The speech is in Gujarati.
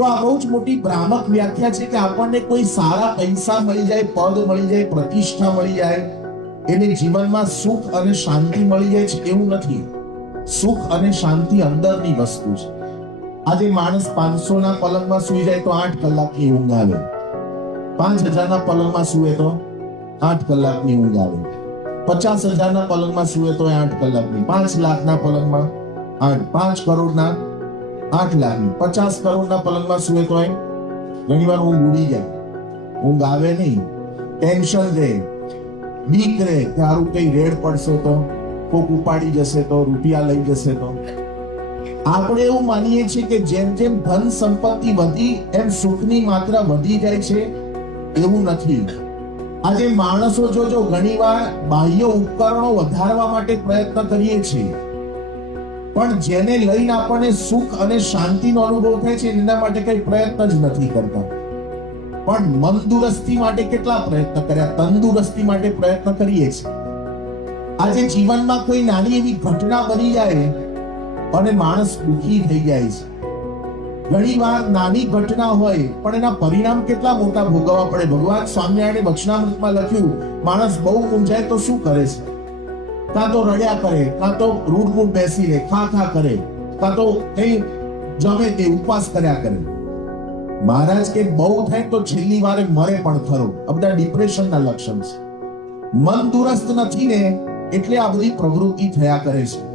તો આ બહુ જ મોટી ભ્રામક વ્યાખ્યા છે કે આપણને કોઈ સારા પૈસા મળી જાય, પદ મળી જાય, પ્રતિષ્ઠા મળી જાય, એને જીવનમાં સુખ અને શાંતિ મળી જાય છે, એવું નથી. સુખ અને શાંતિ અંદરની વસ્તુ છે. આજે માણસ 500 ના પલંગમાં સૂઈ જાય તો 8 કલાકની ઊંઘ આવે, 5000 ના પલંગમાં સૂવે તો 8 કલાકની ઊંઘ આવે, 50,000 ના પલંગમાં સૂવે તો 8 કલાકની, 5 લાખ ના પલંગમાં 5 કરોડ ના 8 લાખની, 50 કરોડ ના પલંગમાં સૂવે તો ઘણી વાર ઊંઘ ઉડી જાય, ઊંઘ આવે નહીં, ટેન્શન રહે, બીક રહે કે આરું કઈ રેડ પડશે તો, કોક ઉપાડી જશે તો, રૂપિયા લઈ જશે તો. આપણે એવું માનીએ છીએ કે જેમ જેમ ધન સંપત્તિ વધી એમ સુખની માત્રા વધી જાય છે, એવું નથી. આજે માણસો જો ઘણીવાર બાહ્ય ઉપકરણો વધારવા માટે પ્રયત્ન કરીએ છીએ, પણ જેને લઈને આપણને સુખ અને શાંતિનો અનુભવ થાય છે એના માટે કઈ પ્રયત્ન જ નથી કરતા. પણ મનદુરસ્તી માટે કેટલા પ્રયત્ન કર્યા, તંદુરસ્તી માટે પ્રયત્ન કરીએ છીએ. આજે જીવનમાં કોઈ નાની એવી ઘટના બની જાય અને માણસ દુઃખી થઈ જાય છે. ઘણીવાર નાની ઘટના હોય પણ એના પરિણામ કેટલા મોટા ભોગવવા પડે. ભગવાન સ્વામિનારાયણે વચનામૃતમાં લખ્યું, માણસ બહુ મૂંઝાય તો શું કરે છે? કાં તો રડ્યા કરે, કાં તો રૂડમૂડ બેસી રહે, ખા કરે, કાં તો કઈ જમે તે ઉપવાસ કર્યા કરે. મહારાજ કે બહુ થાય તો છેલ્લી વારે મરે પણ ખરો. આ બધા ડિપ્રેશનના લક્ષણ છે. મન દુરસ્ત નથી ને એટલે આ બધી પ્રવૃત્તિ થયા કરે છે.